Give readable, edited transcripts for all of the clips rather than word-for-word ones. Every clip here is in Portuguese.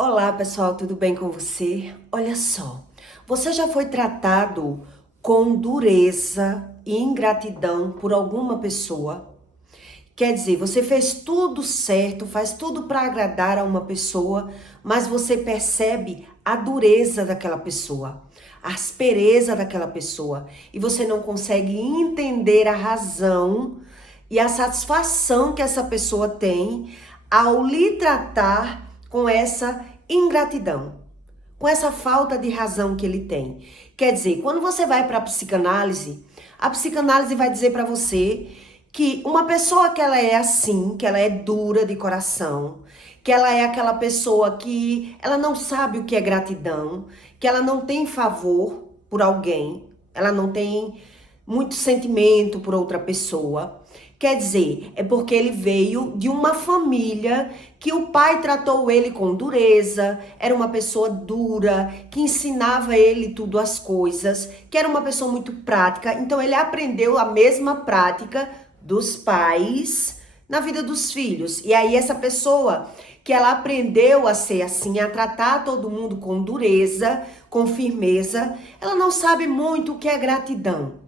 Olá, pessoal, tudo bem com você? Olha só, você já foi tratado com dureza e ingratidão por alguma pessoa? Quer dizer, você fez tudo certo, faz tudo para agradar a uma pessoa, mas você percebe a dureza daquela pessoa, a aspereza daquela pessoa, e você não consegue entender a razão e a satisfação que essa pessoa tem ao lhe tratar com essa ingratidão, com essa falta de razão que ele tem. Quer dizer, quando você vai para a psicanálise vai dizer para você que uma pessoa que ela é assim, que ela é dura de coração, que ela é aquela pessoa que ela não sabe o que é gratidão, que ela não tem favor por alguém, ela não tem muito sentimento por outra pessoa. Quer dizer, é porque ele veio de uma família que o pai tratou ele com dureza, era uma pessoa dura, que ensinava ele tudo as coisas, que era uma pessoa muito prática. Então ele aprendeu a mesma prática dos pais na vida dos filhos. E aí essa pessoa que ela aprendeu a ser assim, a tratar todo mundo com dureza, com firmeza, ela não sabe muito o que é gratidão.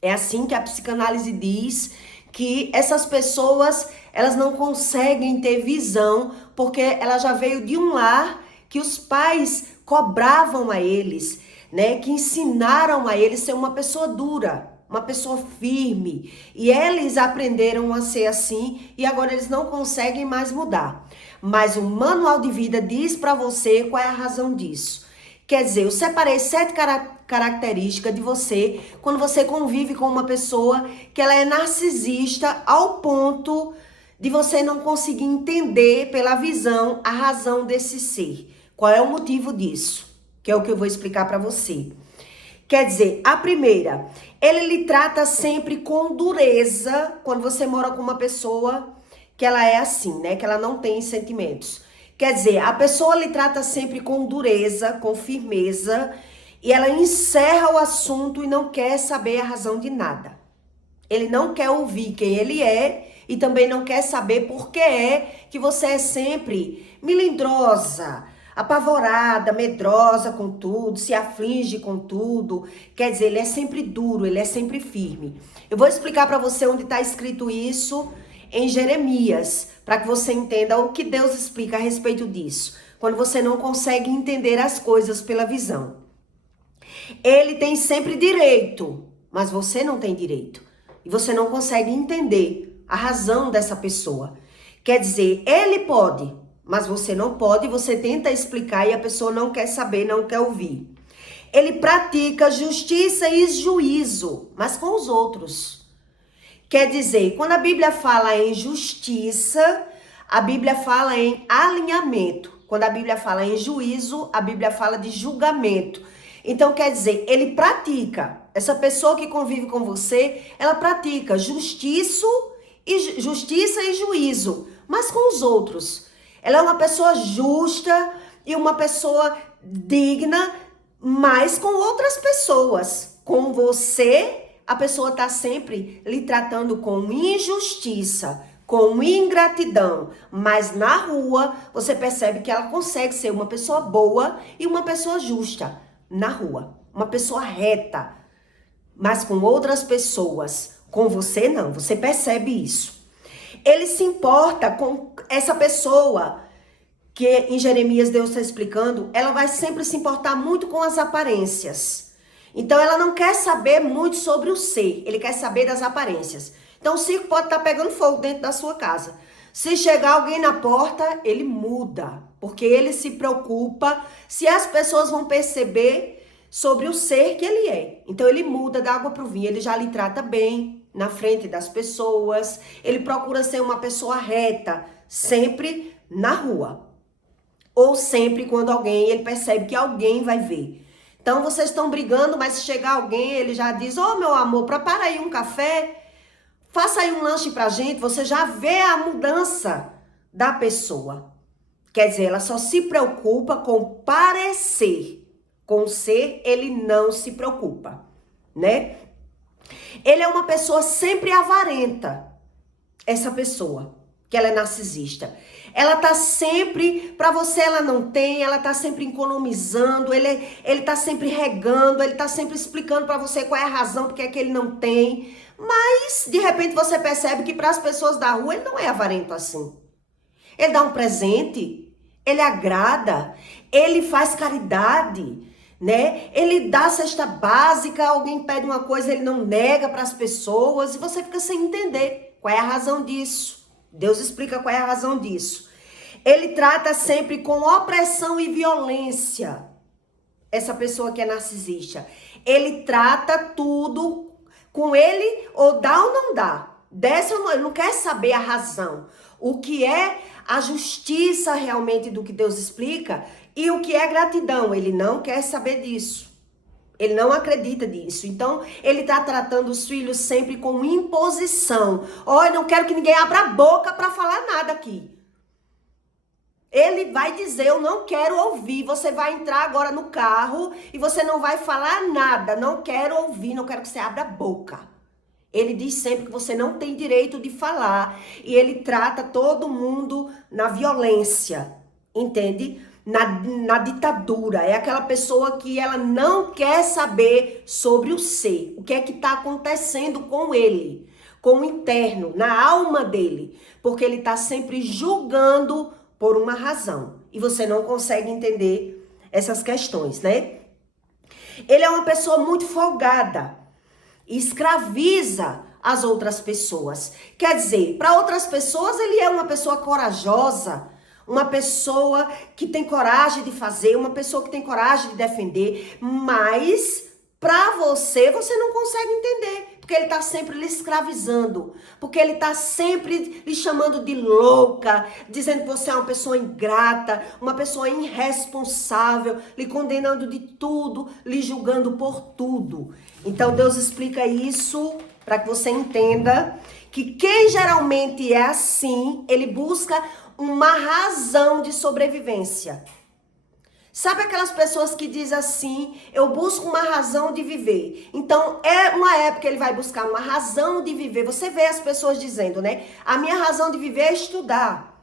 É assim que a psicanálise diz que essas pessoas, elas não conseguem ter visão, porque ela já veio de um lar que os pais cobravam a eles, né? Que ensinaram a eles ser uma pessoa dura, uma pessoa firme. E eles aprenderam a ser assim e agora eles não conseguem mais mudar. Mas o manual de vida diz para você qual é a razão disso. Quer dizer, eu separei 7 características de você quando você convive com uma pessoa que ela é narcisista ao ponto de você não conseguir entender pela visão a razão desse ser. Qual é o motivo disso? Que é o que eu vou explicar para você. Quer dizer, a primeira, ele lhe trata sempre com dureza quando você mora com uma pessoa que ela é assim, né? Que ela não tem sentimentos. Quer dizer, a pessoa lhe trata sempre com dureza, com firmeza, e ela encerra o assunto e não quer saber a razão de nada. Ele não quer ouvir quem ele é e também não quer saber por que é que você é sempre melindrosa, apavorada, medrosa com tudo, se aflige com tudo. Quer dizer, ele é sempre duro, ele é sempre firme. Eu vou explicar para você onde está escrito isso em Jeremias, para que você entenda o que Deus explica a respeito disso. Quando você não consegue entender as coisas pela visão. Ele tem sempre direito, mas você não tem direito. E você não consegue entender a razão dessa pessoa. Quer dizer, ele pode, mas você não pode, você tenta explicar e a pessoa não quer saber, não quer ouvir. Ele pratica justiça e juízo, mas com os outros. Quer dizer, quando a Bíblia fala em justiça, a Bíblia fala em alinhamento. Quando a Bíblia fala em juízo, a Bíblia fala de julgamento. Então, quer dizer, ele pratica. Essa pessoa que convive com você, ela pratica justiça e juízo, mas com os outros. Ela é uma pessoa justa e uma pessoa digna, mas com outras pessoas. Com você, a pessoa está sempre lhe tratando com injustiça, com ingratidão, mas na rua você percebe que ela consegue ser uma pessoa boa e uma pessoa justa na rua, uma pessoa reta, mas com outras pessoas, com você não, você percebe isso. Ele se importa com essa pessoa que em Jeremias Deus está explicando, ela vai sempre se importar muito com as aparências. Então ela não quer saber muito sobre o ser, ele quer saber das aparências. Então o circo pode estar pegando fogo dentro da sua casa. Se chegar alguém na porta, ele muda, porque ele se preocupa se as pessoas vão perceber sobre o ser que ele é. Então ele muda da água para o vinho, ele já lhe trata bem na frente das pessoas, ele procura ser uma pessoa reta, sempre na rua. Ou sempre quando ele percebe que alguém vai ver. Então vocês estão brigando, mas se chegar alguém, ele já diz: ô meu amor, prepara aí um café, faça aí um lanche pra gente. Você já vê a mudança da pessoa. Quer dizer, ela só se preocupa com parecer. Com ser, ele não se preocupa, né? Ele é uma pessoa sempre avarenta, essa pessoa, que ela é narcisista. Ela tá sempre, para você ela não tem, ela tá sempre economizando, ele tá sempre regando, ele tá sempre explicando para você qual é a razão porque é que ele não tem. Mas de repente você percebe que para as pessoas da rua ele não é avarento assim. Ele dá um presente, ele agrada, ele faz caridade, né? Ele dá cesta básica, alguém pede uma coisa, ele não nega para as pessoas e você fica sem entender qual é a razão disso. Deus explica qual é a razão disso. Ele trata sempre com opressão e violência. Essa pessoa que é narcisista. Ele trata tudo com ele, ou dá ou não dá. Desce ou não, ele não quer saber a razão. O que é a justiça realmente do que Deus explica e o que é gratidão. Ele não quer saber disso. Ele não acredita nisso. Então, ele está tratando os filhos sempre com imposição. Olha, não quero que ninguém abra a boca para falar nada aqui. Ele vai dizer, eu não quero ouvir. Você vai entrar agora no carro e você não vai falar nada. Não quero ouvir, não quero que você abra a boca. Ele diz sempre que você não tem direito de falar. E ele trata todo mundo na violência. Entende? Na ditadura. É aquela pessoa que ela não quer saber sobre o ser. O que é que está acontecendo com ele. Com o interno, na alma dele. Porque ele está sempre julgando por uma razão. E você não consegue entender essas questões, né? Ele é uma pessoa muito folgada. Escraviza as outras pessoas. Quer dizer, para outras pessoas ele é uma pessoa corajosa, uma pessoa que tem coragem de fazer, uma pessoa que tem coragem de defender, mas para você não consegue entender, porque ele está sempre lhe escravizando, porque ele está sempre lhe chamando de louca, dizendo que você é uma pessoa ingrata, uma pessoa irresponsável, lhe condenando de tudo, lhe julgando por tudo. Então Deus explica isso para que você entenda que quem geralmente é assim, ele busca uma razão de sobrevivência. Sabe aquelas pessoas que dizem assim, eu busco uma razão de viver. Então, é uma época ele vai buscar uma razão de viver. Você vê as pessoas dizendo, né? A minha razão de viver é estudar.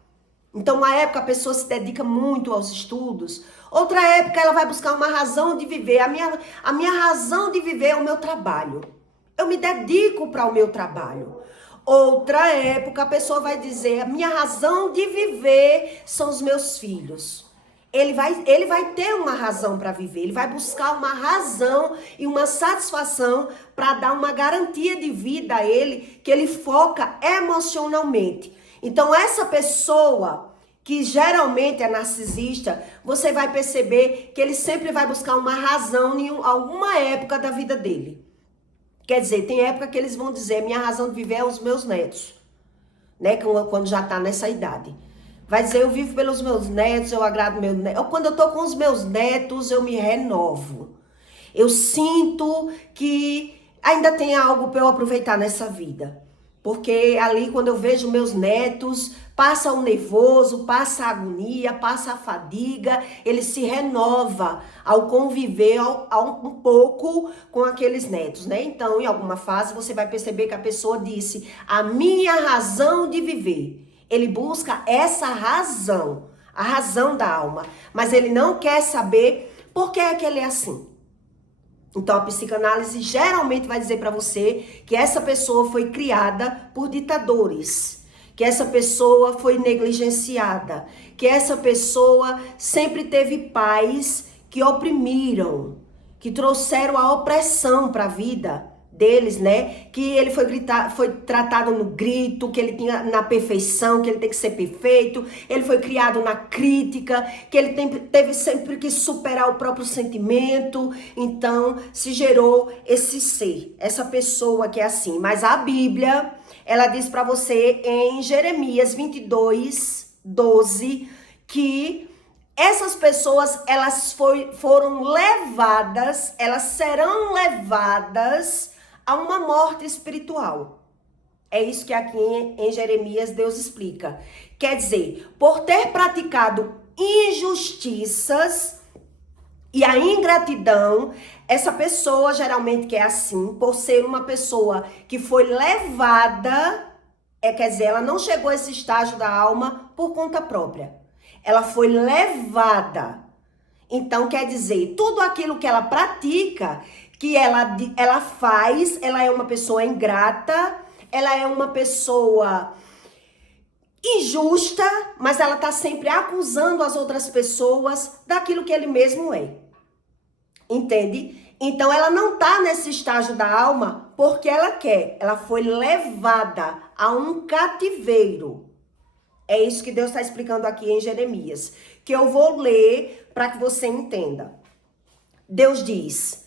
Então, uma época a pessoa se dedica muito aos estudos. Outra época ela vai buscar uma razão de viver. A minha razão de viver é o meu trabalho. Eu me dedico para o meu trabalho. Outra época a pessoa vai dizer, a minha razão de viver são os meus filhos. Ele vai ter uma razão para viver, ele vai buscar uma razão e uma satisfação para dar uma garantia de vida a ele, que ele foca emocionalmente. Então, essa pessoa que geralmente é narcisista, você vai perceber que ele sempre vai buscar uma razão em alguma época da vida dele. Quer dizer, tem época que eles vão dizer, minha razão de viver é os meus netos, né? Quando já está nessa idade. Vai dizer, eu vivo pelos meus netos, eu agrado meus netos. Quando eu tô com os meus netos, eu me renovo. Eu sinto que ainda tem algo para eu aproveitar nessa vida. Porque ali, quando eu vejo meus netos, passa o nervoso, passa a agonia, passa a fadiga, ele se renova ao conviver um pouco com aqueles netos, né? Então, em alguma fase, você vai perceber que a pessoa disse, a minha razão de viver. Ele busca essa razão, a razão da alma, mas ele não quer saber por que é que ele é assim. Então a psicanálise geralmente vai dizer para você que essa pessoa foi criada por ditadores, que essa pessoa foi negligenciada, que essa pessoa sempre teve pais que oprimiram, que trouxeram a opressão para a vida deles, né? Que ele foi tratado no grito, que ele tinha na perfeição, que ele tem que ser perfeito. Ele foi criado na crítica, que ele teve sempre que superar o próprio sentimento. Então, se gerou esse ser, essa pessoa que é assim. Mas a Bíblia, ela diz para você em Jeremias 22, 12, que essas pessoas, elas foram levadas, elas serão levadas a uma morte espiritual. É isso que aqui em Jeremias Deus explica. Quer dizer, por ter praticado injustiças e a ingratidão, essa pessoa geralmente que é assim, por ser uma pessoa que foi levada, quer dizer, ela não chegou a esse estágio da alma por conta própria. Ela foi levada. Então, quer dizer, tudo aquilo que ela pratica, que ela faz, ela é uma pessoa ingrata, ela é uma pessoa injusta, mas ela está sempre acusando as outras pessoas daquilo que ele mesmo é. Entende? Então, ela não está nesse estágio da alma porque ela quer. Ela foi levada a um cativeiro. É isso que Deus está explicando aqui em Jeremias, que eu vou ler para que você entenda. Deus diz,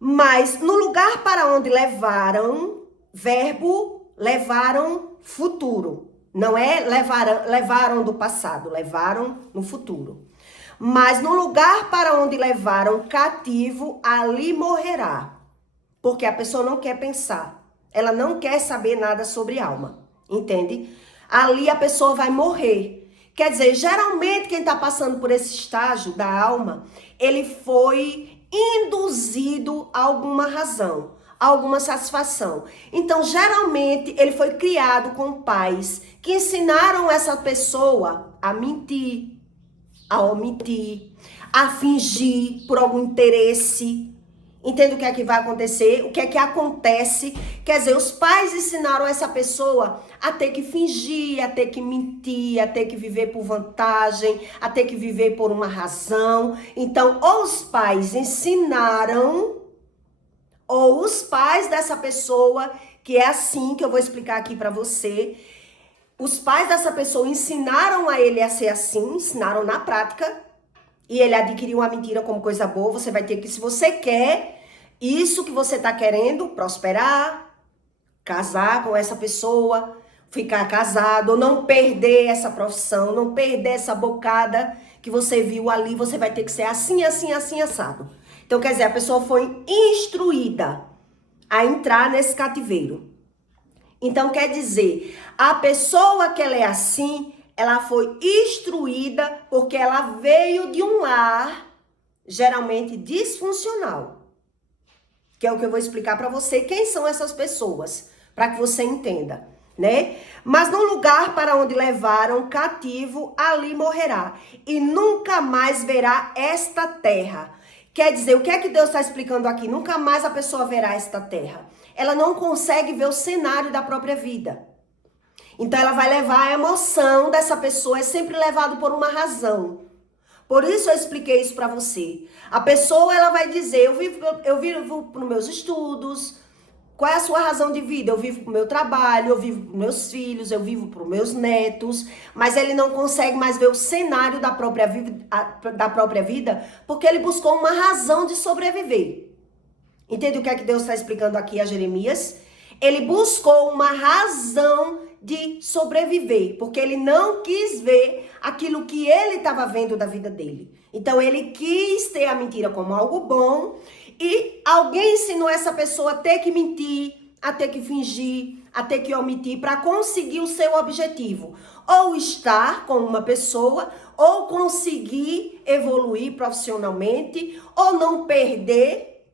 mas no lugar para onde levaram, verbo, levaram futuro. Não é levaram do passado, levaram no futuro. Mas no lugar para onde levaram cativo, ali morrerá. Porque a pessoa não quer pensar. Ela não quer saber nada sobre alma. Entende? Ali a pessoa vai morrer. Quer dizer, geralmente quem está passando por esse estágio da alma, ele foi induzido a alguma razão, a alguma satisfação. Então, geralmente, ele foi criado com pais que ensinaram essa pessoa a mentir, a omitir, a fingir por algum interesse. Entende o que é que vai acontecer? O que é que acontece? Quer dizer, os pais ensinaram essa pessoa a ter que fingir, a ter que mentir, a ter que viver por vantagem, a ter que viver por uma razão. Então, ou os pais ensinaram, ou os pais dessa pessoa, que é assim que eu vou explicar aqui pra você, os pais dessa pessoa ensinaram a ele a ser assim, ensinaram na prática, e ele adquiriu uma mentira como coisa boa. Você vai ter que, se você quer isso que você está querendo, prosperar, casar com essa pessoa, ficar casado, ou não perder essa profissão, não perder essa bocada que você viu ali, você vai ter que ser assim, assim, assim, assado. Então, quer dizer, a pessoa foi instruída a entrar nesse cativeiro. Então, quer dizer, a pessoa que ela é assim, ela foi instruída porque ela veio de um lar geralmente disfuncional. Que é o que eu vou explicar para você quem são essas pessoas, para que você entenda, né? Mas no lugar para onde levaram cativo, ali morrerá e nunca mais verá esta terra. Quer dizer, o que é que Deus está explicando aqui? Nunca mais a pessoa verá esta terra. Ela não consegue ver o cenário da própria vida. Então ela vai levar a emoção dessa pessoa, é sempre levado por uma razão. Por isso eu expliquei isso para você. A pessoa, ela vai dizer, eu vivo para os meus estudos. Qual é a sua razão de vida? Eu vivo para o meu trabalho, eu vivo para os meus filhos, eu vivo para os meus netos. Mas ele não consegue mais ver o cenário da própria vida, porque ele buscou uma razão de sobreviver. Entende o que é que Deus está explicando aqui a Jeremias? Ele buscou uma razão de sobreviver, porque ele não quis ver aquilo que ele estava vendo da vida dele. Então ele quis ter a mentira como algo bom e alguém ensinou essa pessoa a ter que mentir, a ter que fingir, a ter que omitir para conseguir o seu objetivo. Ou estar com uma pessoa, ou conseguir evoluir profissionalmente, ou não perder,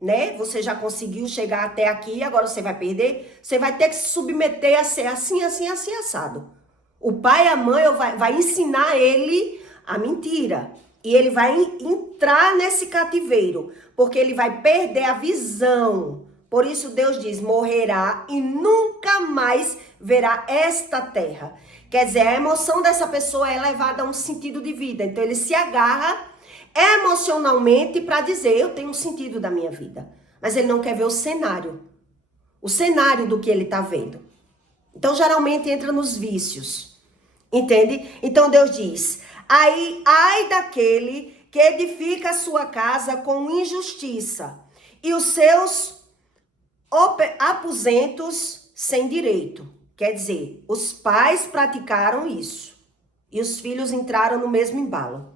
né? Você já conseguiu chegar até aqui, agora você vai perder. Você vai ter que se submeter a ser assim, assim, assim, assado. O pai e a mãe vai ensinar ele a mentira. E ele vai entrar nesse cativeiro, porque ele vai perder a visão. Por isso Deus diz, morrerá e nunca mais verá esta terra. Quer dizer, a emoção dessa pessoa é levada a um sentido de vida. Então ele se agarra emocionalmente para dizer, eu tenho um sentido da minha vida. Mas ele não quer ver o cenário do que ele está vendo. Então, geralmente entra nos vícios, entende? Então, Deus diz, ai daquele que edifica a sua casa com injustiça e os seus aposentos sem direito. Quer dizer, os pais praticaram isso e os filhos entraram no mesmo embalo.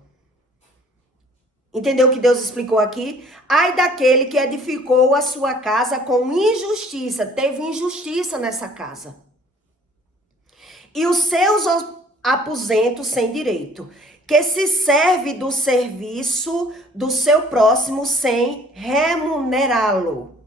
Entendeu o que Deus explicou aqui? Ai daquele que edificou a sua casa com injustiça. Teve injustiça nessa casa. E os seus aposentos sem direito. Que se serve do serviço do seu próximo sem remunerá-lo.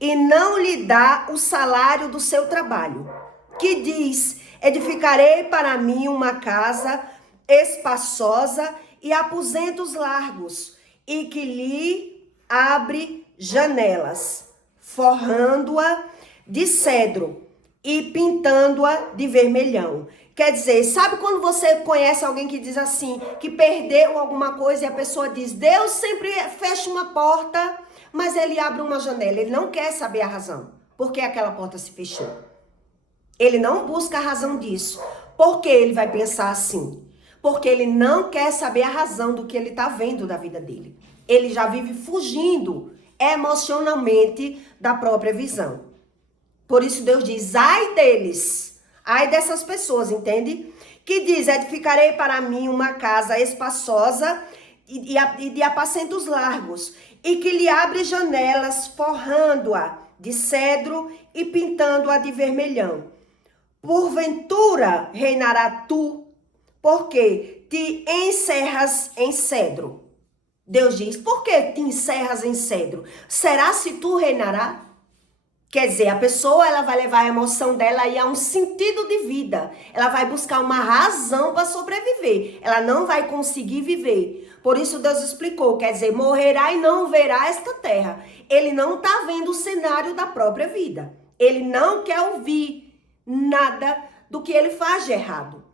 E não lhe dá o salário do seu trabalho. Que diz, Edificarei para mim uma casa espaçosa e aposentos largos, e que lhe abre janelas, forrando-a de cedro e pintando-a de vermelhão. Quer dizer, sabe quando você conhece alguém que diz assim, que perdeu alguma coisa e a pessoa diz, Deus sempre fecha uma porta, mas ele abre uma janela. Ele não quer saber a razão, por que aquela porta se fechou. Ele não busca a razão disso. Por que ele vai pensar assim? Porque ele não quer saber a razão do que ele está vendo da vida dele. Ele já vive fugindo emocionalmente da própria visão. Por isso Deus diz, ai deles, ai dessas pessoas, entende? Que diz, edificarei para mim uma casa espaçosa e de apacentos largos, e que lhe abre janelas, forrando-a de cedro e pintando-a de vermelhão. Porventura reinará tu, porque te encerras em cedro. Deus diz, por que te encerras em cedro? Será se tu reinará? Quer dizer, a pessoa ela vai levar a emoção dela aí a um sentido de vida. Ela vai buscar uma razão para sobreviver. Ela não vai conseguir viver. Por isso Deus explicou, quer dizer, morrerá e não verá esta terra. Ele não está vendo o cenário da própria vida. Ele não quer ouvir nada do que ele faz de errado.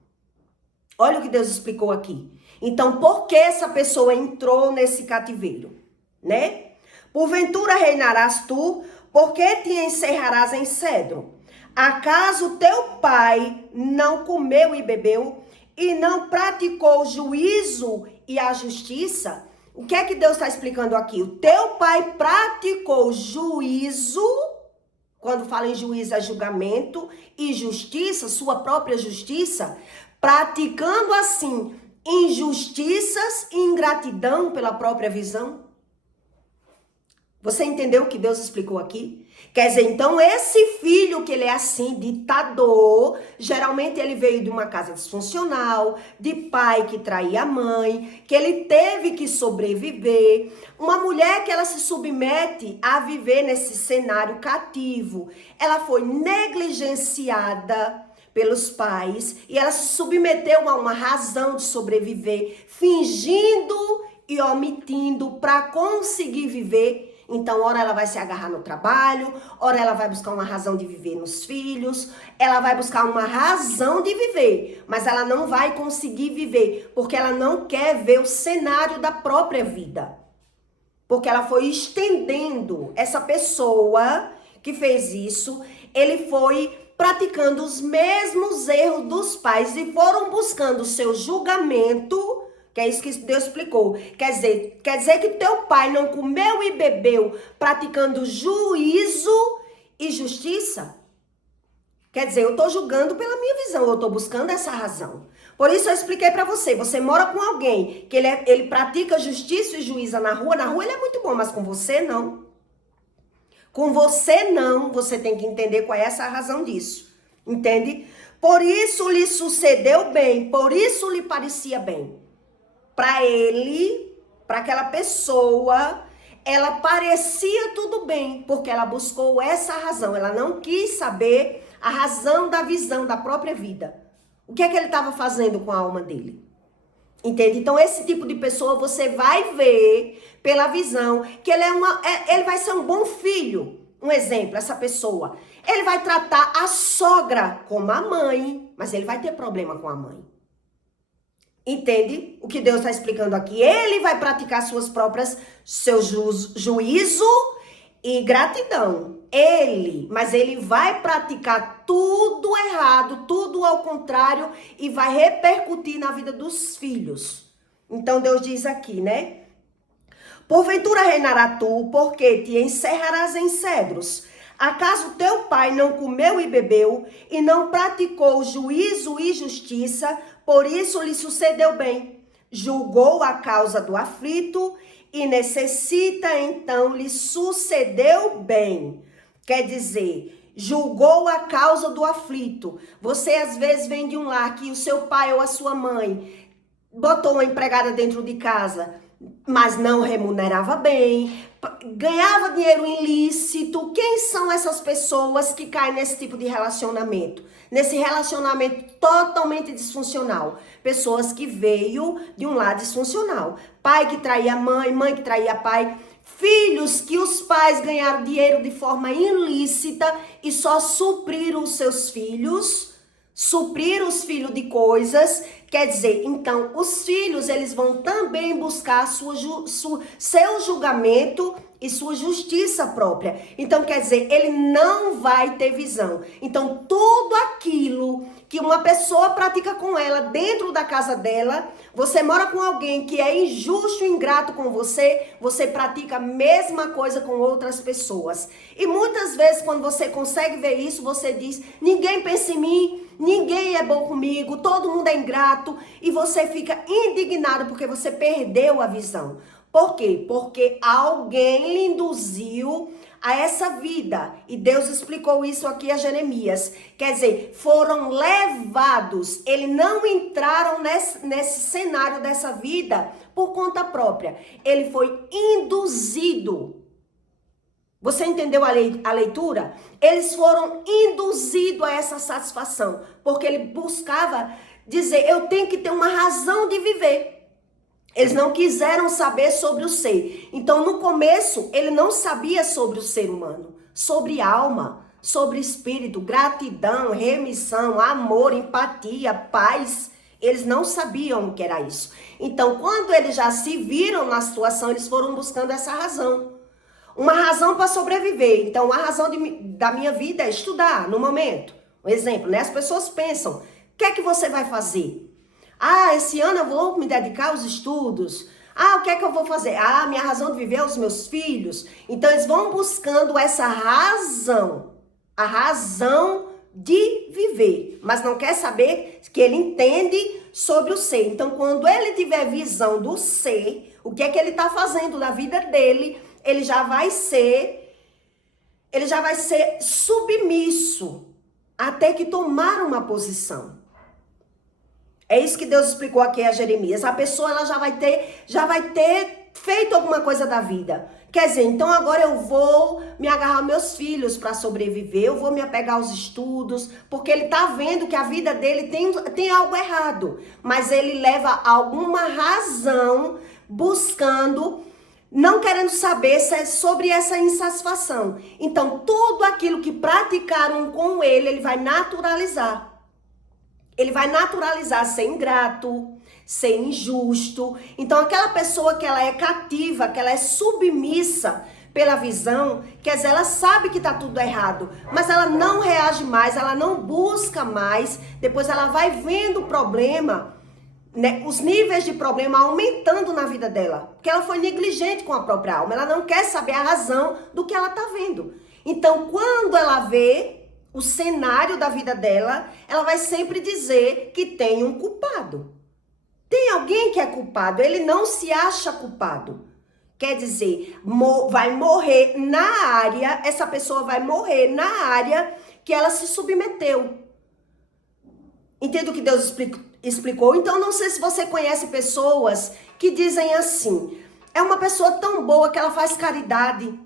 Olha o que Deus explicou aqui. Então, por que essa pessoa entrou nesse cativeiro, né? Porventura reinarás tu, porque te encerrarás em cedro? Acaso teu pai não comeu e bebeu e não praticou o juízo e a justiça? O que é que Deus está explicando aqui? O teu pai praticou juízo, quando fala em juízo é julgamento, e justiça, sua própria justiça, praticando assim injustiças e ingratidão pela própria visão. Você entendeu o que Deus explicou aqui? Quer dizer, então esse filho que ele é assim, ditador, geralmente ele veio de uma casa disfuncional, de pai que traía a mãe, que ele teve que sobreviver. Uma mulher que ela se submete a viver nesse cenário cativo. Ela foi negligenciada pelos pais e ela se submeteu a uma razão de sobreviver, fingindo e omitindo para conseguir viver. Então, ora ela vai se agarrar no trabalho, ora ela vai buscar uma razão de viver nos filhos, ela vai buscar uma razão de viver, mas ela não vai conseguir viver, porque ela não quer ver o cenário da própria vida. Porque ela foi estendendo, essa pessoa que fez isso, ele foi praticando os mesmos erros dos pais e foram buscando o seu julgamento. Que é isso que Deus explicou. Quer dizer que teu pai não comeu e bebeu praticando juízo e justiça? Quer dizer, eu estou julgando pela minha visão, eu estou buscando essa razão. Por isso eu expliquei para você, você mora com alguém que ele pratica justiça e juízo na rua ele é muito bom, mas com você não. Com você não, você tem que entender qual é essa razão disso. Entende? Por isso lhe sucedeu bem, por isso lhe parecia bem. Para ele, para aquela pessoa, ela parecia tudo bem, porque ela buscou essa razão. Ela não quis saber a razão da visão da própria vida. O que é que ele estava fazendo com a alma dele? Entende? Então, esse tipo de pessoa, você vai ver pela visão que ele vai ser um bom filho. Um exemplo, essa pessoa. Ele vai tratar a sogra como a mãe, mas ele vai ter problema com a mãe. Entende o que Deus está explicando aqui? Ele vai praticar seu juízo e gratidão. Mas ele vai praticar tudo errado, tudo ao contrário e vai repercutir na vida dos filhos. Então Deus diz aqui, né? Porventura reinará tu, porque te encerrarás em cedros. Acaso teu pai não comeu e bebeu e não praticou juízo e justiça? Por isso lhe sucedeu bem. Julgou a causa do aflito e necessita, então lhe sucedeu bem. Quer dizer, julgou a causa do aflito. Você às vezes vem de um lar que o seu pai ou a sua mãe botou uma empregada dentro de casa, mas não remunerava bem, ganhava dinheiro ilícito. Quem são essas pessoas que caem nesse tipo de relacionamento? Nesse relacionamento totalmente disfuncional. Pessoas que veio de um lado disfuncional. Pai que traía mãe, mãe que traía pai. Filhos que os pais ganharam dinheiro de forma ilícita e só supriram os seus filhos. Suprir os filhos de coisas, quer dizer, então, os filhos, eles vão também buscar seu julgamento e sua justiça própria. Então, quer dizer, ele não vai ter visão. Então, tudo aquilo que uma pessoa pratica com ela dentro da casa dela, você mora com alguém que é injusto e ingrato com você, você pratica a mesma coisa com outras pessoas. E muitas vezes, quando você consegue ver isso, você diz, ninguém pensa em mim, ninguém é bom comigo, todo mundo é ingrato, e você fica indignado porque você perdeu a visão. Por quê? Porque alguém lhe induziu a essa vida. E Deus explicou isso aqui a Jeremias. Quer dizer, foram levados, eles não entraram nesse cenário dessa vida por conta própria. Ele foi induzido. Você entendeu a leitura? Eles foram induzidos a essa satisfação, porque ele buscava dizer, eu tenho que ter uma razão de viver. Eles não quiseram saber sobre o ser. Então, no começo, ele não sabia sobre o ser humano, sobre alma, sobre espírito, gratidão, remissão, amor, empatia, paz. Eles não sabiam o que era isso. Então, quando eles já se viram na situação, eles foram buscando essa razão. Uma razão para sobreviver. Então, a razão da minha vida é estudar no momento. Um exemplo, né? As pessoas pensam, o que é que você vai fazer? Ah, esse ano eu vou me dedicar aos estudos. Ah, o que é que eu vou fazer? Ah, minha razão de viver é os meus filhos. Então, eles vão buscando essa razão. A razão de viver. Mas não quer saber que ele entende sobre o ser. Então, quando ele tiver visão do ser, o que é que ele está fazendo na vida dele, ele já vai ser submisso até que tomar uma posição. É isso que Deus explicou aqui a Jeremias. A pessoa ela já vai ter feito alguma coisa da vida. Quer dizer, então agora eu vou me agarrar aos meus filhos para sobreviver, eu vou me apegar aos estudos, porque ele tá vendo que a vida dele tem algo errado. Mas ele leva alguma razão buscando, não querendo saber sobre essa insatisfação. Então, tudo aquilo que praticaram com ele vai naturalizar. Ele vai naturalizar ser ingrato, ser injusto. Então, aquela pessoa que ela é cativa, que ela é submissa pela visão, quer dizer, ela sabe que tá tudo errado, mas ela não reage mais, ela não busca mais. Depois ela vai vendo o problema, né, os níveis de problema aumentando na vida dela, porque ela foi negligente com a própria alma, ela não quer saber a razão do que ela tá vendo. Então, quando ela vê o cenário da vida dela, ela vai sempre dizer que tem um culpado. Tem alguém que é culpado, ele não se acha culpado. Quer dizer, vai morrer na área, essa pessoa vai morrer na área que ela se submeteu. Entende o que Deus explicou? Então, não sei se você conhece pessoas que dizem assim, é uma pessoa tão boa que ela faz caridade,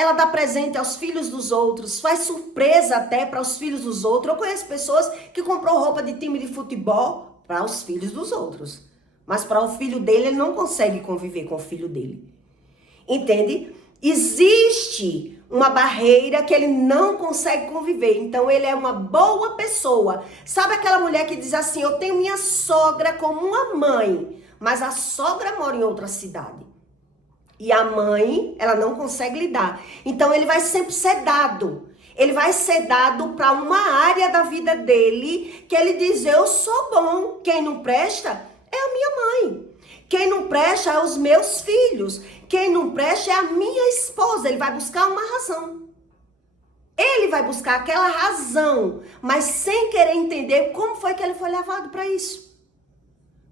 ela dá presente aos filhos dos outros, faz surpresa até para os filhos dos outros. Eu conheço pessoas que comprou roupa de time de futebol para os filhos dos outros. Mas para o filho dele, ele não consegue conviver com o filho dele. Entende? Existe uma barreira que ele não consegue conviver. Então, ele é uma boa pessoa. Sabe aquela mulher que diz assim, eu tenho minha sogra como uma mãe, mas a sogra mora em outra cidade. E a mãe, ela não consegue lidar. Então, ele vai sempre ser dado. Ele vai ser dado para uma área da vida dele que ele diz, eu sou bom. Quem não presta é a minha mãe. Quem não presta é os meus filhos. Quem não presta é a minha esposa. Ele vai buscar uma razão. Ele vai buscar aquela razão, mas sem querer entender como foi que ele foi levado para isso.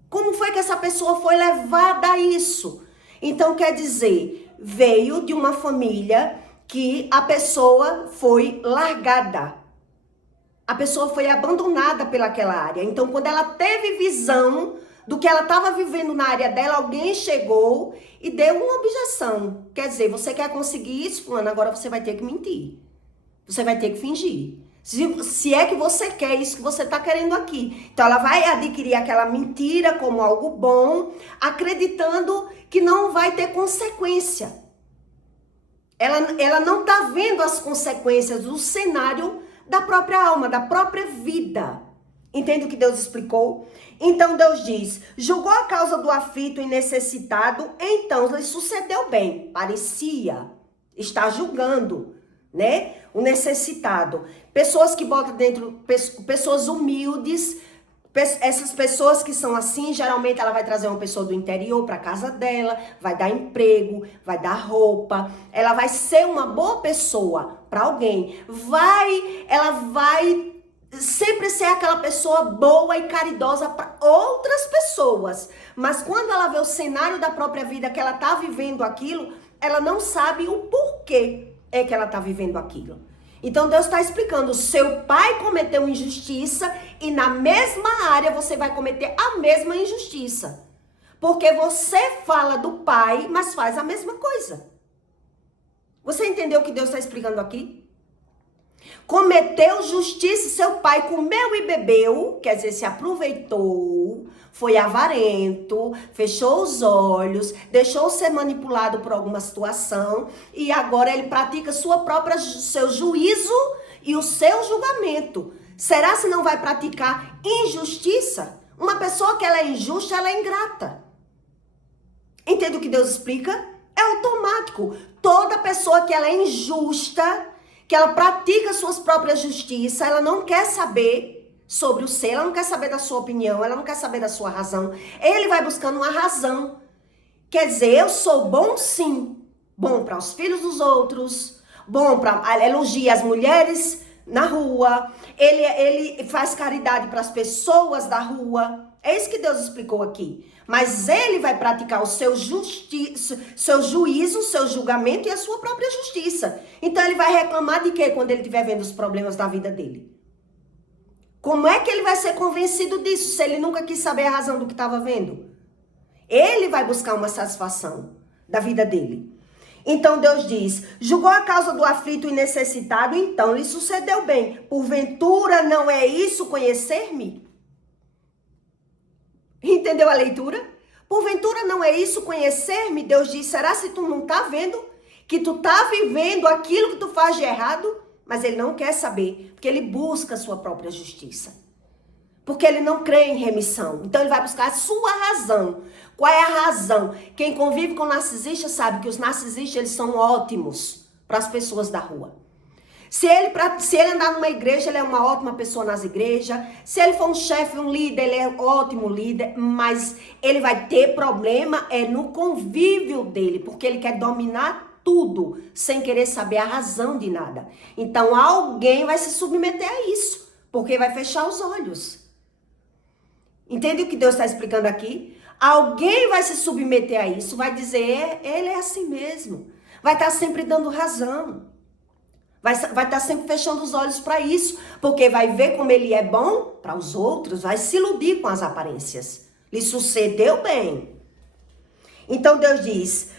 Como foi que essa pessoa foi levada a isso? Então, quer dizer, veio de uma família que a pessoa foi largada. A pessoa foi abandonada pelaquela área. Então, quando ela teve visão do que ela estava vivendo na área dela, alguém chegou e deu uma objeção. Quer dizer, você quer conseguir isso, fulano, agora você vai ter que mentir. Você vai ter que fingir. Se é que você quer isso que você está querendo aqui. Então, ela vai adquirir aquela mentira como algo bom, acreditando que não vai ter consequência. Ela não está vendo as consequências do cenário da própria alma, da própria vida. Entende o que Deus explicou? Então Deus diz, julgou a causa do aflito e necessitado, então lhe sucedeu bem. Parecia estar julgando, né? O necessitado. Pessoas que botam dentro, pessoas humildes, essas pessoas que são assim, geralmente ela vai trazer uma pessoa do interior para casa dela, vai dar emprego, vai dar roupa, ela vai ser uma boa pessoa para alguém. Ela vai sempre ser aquela pessoa boa e caridosa para outras pessoas. Mas quando ela vê o cenário da própria vida que ela tá vivendo aquilo, ela não sabe o porquê é que ela tá vivendo aquilo. Então Deus está explicando, seu pai cometeu injustiça e na mesma área você vai cometer a mesma injustiça. Porque você fala do pai, mas faz a mesma coisa. Você entendeu o que Deus está explicando aqui? Cometeu justiça, seu pai comeu e bebeu, quer dizer, se aproveitou, foi avarento, fechou os olhos, deixou ser manipulado por alguma situação e agora ele pratica seu juízo e o seu julgamento. Será se não vai praticar injustiça? Uma pessoa que ela é injusta, ela é ingrata. Entende o que Deus explica? É automático. Toda pessoa que ela é injusta, que ela pratica suas próprias justiças, ela não quer saber sobre o ser, ela não quer saber da sua opinião, ela não quer saber da sua razão. Ele vai buscando uma razão. Quer dizer, eu sou bom sim. Bom para os filhos dos outros, bom para elogiar as mulheres na rua, ele faz caridade para as pessoas da rua. É isso que Deus explicou aqui. Mas ele vai praticar o seu juízo, seu julgamento e a sua própria justiça. Então ele vai reclamar de quê quando ele estiver vendo os problemas da vida dele? Como é que ele vai ser convencido disso se ele nunca quis saber a razão do que estava vendo? Ele vai buscar uma satisfação da vida dele. Então Deus diz, julgou a causa do aflito e necessitado, então lhe sucedeu bem. Porventura não é isso conhecer-me? Entendeu a leitura? Porventura não é isso conhecer-me? Deus diz, será se tu não tá vendo que tu tá vivendo aquilo que tu faz de errado? Mas ele não quer saber, porque ele busca a sua própria justiça. Porque ele não crê em remissão. Então ele vai buscar a sua razão. Qual é a razão? Quem convive com narcisistas sabe que os narcisistas eles são ótimos para as pessoas da rua. Se ele andar numa igreja, ele é uma ótima pessoa nas igrejas. Se ele for um chefe, um líder, ele é um ótimo líder. Mas ele vai ter problema no convívio dele, porque ele quer dominar tudo, sem querer saber a razão de nada. Então alguém vai se submeter a isso, porque vai fechar os olhos. Entende o que Deus está explicando aqui? Alguém vai se submeter a isso, vai dizer, ele é assim mesmo. Vai estar sempre dando razão. Vai estar sempre fechando os olhos para isso, porque vai ver como ele é bom para os outros, vai se iludir com as aparências. Lhe sucedeu bem. Então Deus diz,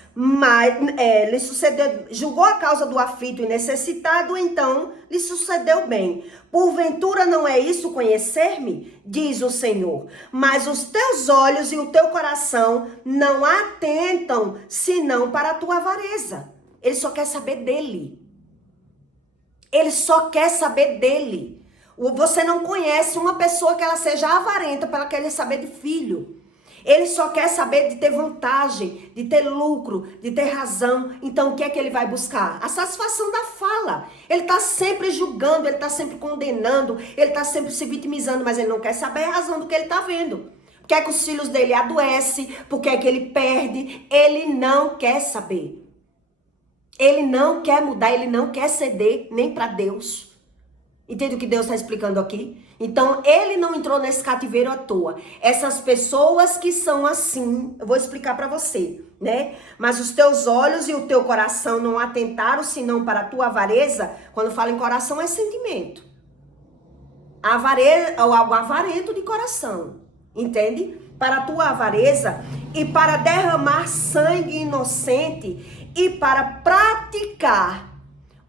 lhe sucedeu, julgou a causa do aflito e necessitado, então lhe sucedeu bem. Porventura não é isso conhecer-me? Diz o Senhor. Mas os teus olhos e o teu coração não atentam, senão para a tua avareza. Ele só quer saber dele. Ele só quer saber dele. Você não conhece uma pessoa que ela seja avarenta para ela querer saber de filho. Ele só quer saber de ter vantagem, de ter lucro, de ter razão. Então, o que é que ele vai buscar? A satisfação da fala. Ele está sempre julgando, ele está sempre condenando, ele está sempre se vitimizando, mas ele não quer saber a razão do que ele está vendo. Por que é que os filhos dele adoecem? Por que é que ele perde? Ele não quer saber. Ele não quer mudar, ele não quer ceder nem para Deus. Entende o que Deus está explicando aqui? Então, ele não entrou nesse cativeiro à toa. Essas pessoas que são assim, eu vou explicar para você, né? Mas os teus olhos e o teu coração não atentaram, senão para a tua avareza. Quando fala em coração, é sentimento. O avarento de coração, entende? para a tua avareza e para derramar sangue inocente e para praticar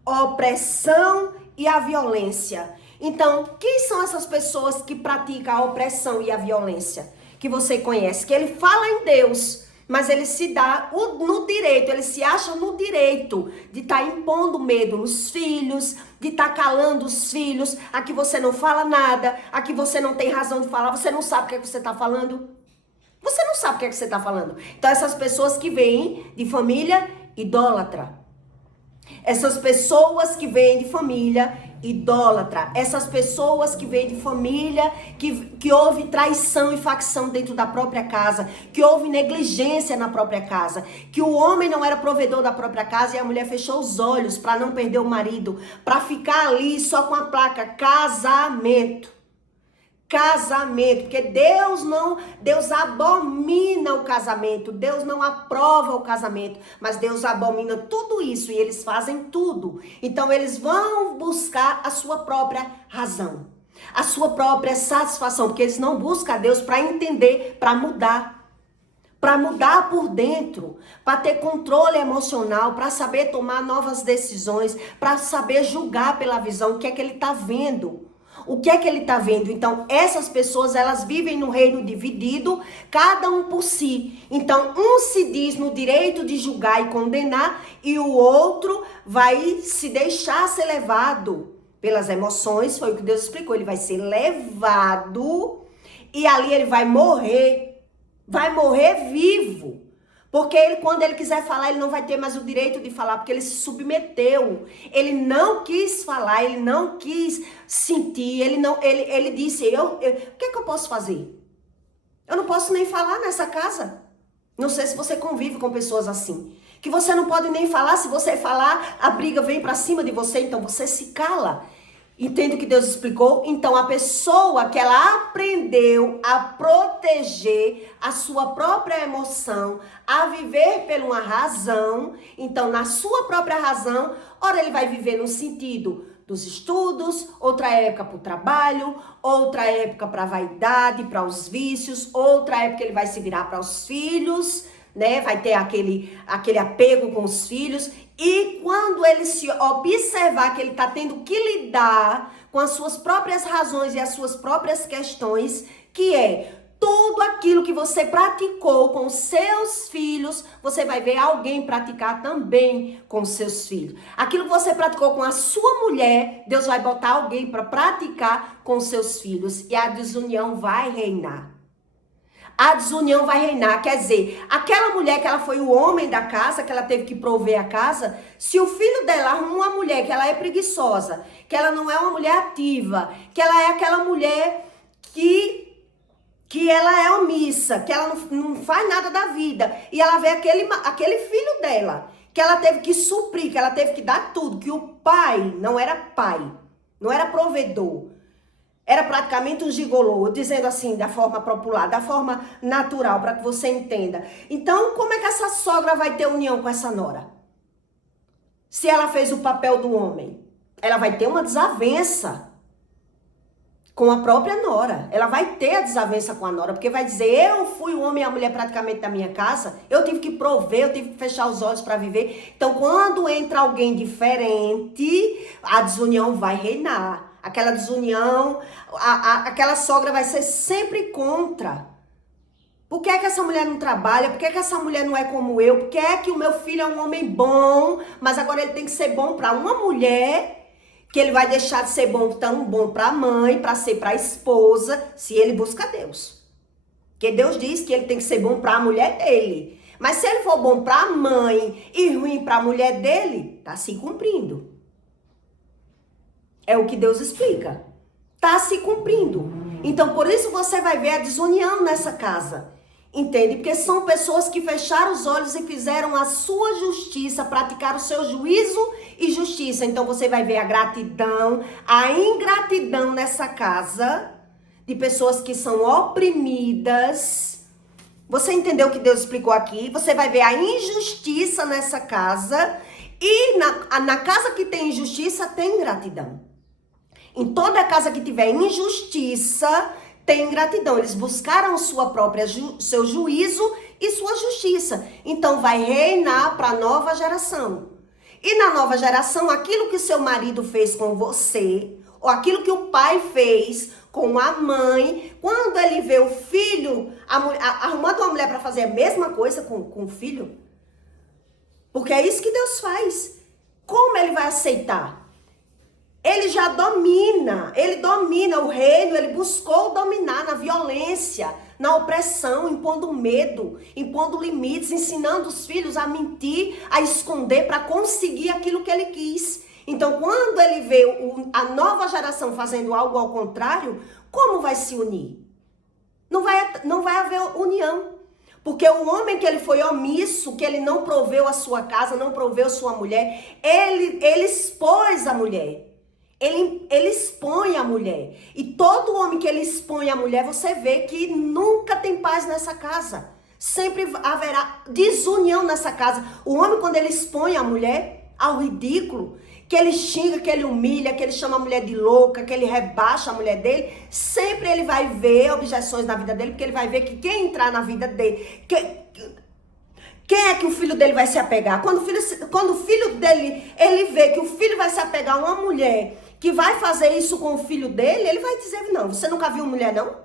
opressão e a violência. Então, quem são essas pessoas que praticam a opressão e a violência? Que você conhece, que ele fala em Deus, mas ele se dá no direito, ele se acha no direito de estar impondo medo nos filhos, de estar calando os filhos, aqui você não fala nada, aqui você não tem razão de falar, você não sabe o que é que você está falando. Você não sabe o que é que você está falando. Então, essas pessoas que vêm de família idólatra. Essas pessoas que vêm de família idólatra. Essas pessoas que vêm de família que houve traição e facção dentro da própria casa. Que houve negligência na própria casa. Que o homem não era provedor da própria casa e a mulher fechou os olhos para não perder o marido. Para ficar ali só com a placa casamento. Casamento, porque Deus abomina o casamento, Deus não aprova o casamento, mas Deus abomina tudo isso e eles fazem tudo. Então eles vão buscar a sua própria razão, a sua própria satisfação, porque eles não buscam a Deus para entender, para mudar por dentro, para ter controle emocional, para saber tomar novas decisões, para saber julgar pela visão o que é que ele está vendo. O que é que ele está vendo? Então, essas pessoas, elas vivem no reino dividido, cada um por si. Então, um se diz no direito de julgar e condenar, e o outro vai se deixar ser levado pelas emoções, foi o que Deus explicou, ele vai ser levado, e ali ele vai morrer vivo. Porque quando ele quiser falar, ele não vai ter mais o direito de falar, porque ele se submeteu. Ele não quis falar, ele não quis sentir, ele disse, o que é que eu posso fazer? Eu não posso nem falar nessa casa. Não sei se você convive com pessoas assim. Que você não pode nem falar, se você falar, a briga vem pra cima de você, então você se cala. Entende o que Deus explicou? Então, a pessoa que ela aprendeu a proteger a sua própria emoção, a viver por uma razão, então, na sua própria razão, ora ele vai viver no sentido dos estudos, outra época para o trabalho, outra época para a vaidade, para os vícios, outra época ele vai se virar para os filhos, né? Vai ter aquele apego com os filhos. E quando ele se observar que ele está tendo que lidar com as suas próprias razões e as suas próprias questões, que é tudo aquilo que você praticou com seus filhos, você vai ver alguém praticar também com seus filhos. Aquilo que você praticou com a sua mulher, Deus vai botar alguém para praticar com seus filhos. E a desunião vai reinar. A desunião vai reinar, quer dizer, aquela mulher que ela foi o homem da casa, que ela teve que prover a casa, se o filho dela arruma uma mulher que ela é preguiçosa, que ela não é uma mulher ativa, que ela é aquela mulher que ela é omissa, que ela não faz nada da vida, e ela vê aquele filho dela, que ela teve que suprir, que ela teve que dar tudo, que o pai, não era provedor, era praticamente um gigolô, dizendo assim, da forma popular, da forma natural, para que você entenda. Então, como é que essa sogra vai ter união com essa nora? Se ela fez o papel do homem, ela vai ter uma desavença com a própria nora. Ela vai ter a desavença com a nora, porque vai dizer, eu fui o homem e a mulher praticamente da minha casa, eu tive que prover, eu tive que fechar os olhos para viver. Então, quando entra alguém diferente, a desunião vai reinar. Aquela desunião, aquela sogra vai ser sempre contra. Por que é que essa mulher não trabalha? Por que é que essa mulher não é como eu? Por que é que o meu filho é um homem bom, mas agora ele tem que ser bom para uma mulher, que ele vai deixar de ser tão bom para a mãe, para ser para a esposa, se ele busca Deus. Porque Deus diz que ele tem que ser bom para a mulher dele. Mas se ele for bom para a mãe e ruim para a mulher dele, tá se cumprindo. É o que Deus explica. Tá se cumprindo. Então, por isso você vai ver a desunião nessa casa. Entende? Porque são pessoas que fecharam os olhos e fizeram a sua justiça, praticaram o seu juízo e justiça. Então, você vai ver a gratidão, a ingratidão nessa casa, de pessoas que são oprimidas. Você entendeu o que Deus explicou aqui? Você vai ver a injustiça nessa casa. E na casa que tem injustiça, tem ingratidão. Em toda casa que tiver injustiça, tem ingratidão. Eles buscaram seu juízo e sua justiça. Então vai reinar para a nova geração. E na nova geração, aquilo que seu marido fez com você, ou aquilo que o pai fez com a mãe, quando ele vê o filho arrumando uma mulher para fazer a mesma coisa com o filho, porque é isso que Deus faz. Como ele vai aceitar? Ele já domina, ele domina o reino, ele buscou dominar na violência, na opressão, impondo medo, impondo limites, ensinando os filhos a mentir, a esconder para conseguir aquilo que ele quis. Então, quando ele vê a nova geração fazendo algo ao contrário, como vai se unir? Não vai haver união. Porque o homem que ele foi omisso, que ele não proveu a sua casa, não proveu sua mulher, ele expôs a mulher. Ele expõe a mulher. E todo homem que ele expõe a mulher, você vê que nunca tem paz nessa casa. Sempre haverá desunião nessa casa. O homem, quando ele expõe a mulher ao ridículo, que ele xinga, que ele humilha, que ele chama a mulher de louca, que ele rebaixa a mulher dele, sempre ele vai ver objeções na vida dele, porque ele vai ver que quem entrar na vida dele... Quem é que o filho dele vai se apegar? Quando o filho dele, ele vê que o filho vai se apegar a uma mulher que vai fazer isso com o filho dele, ele vai dizer, não, você nunca viu mulher, não?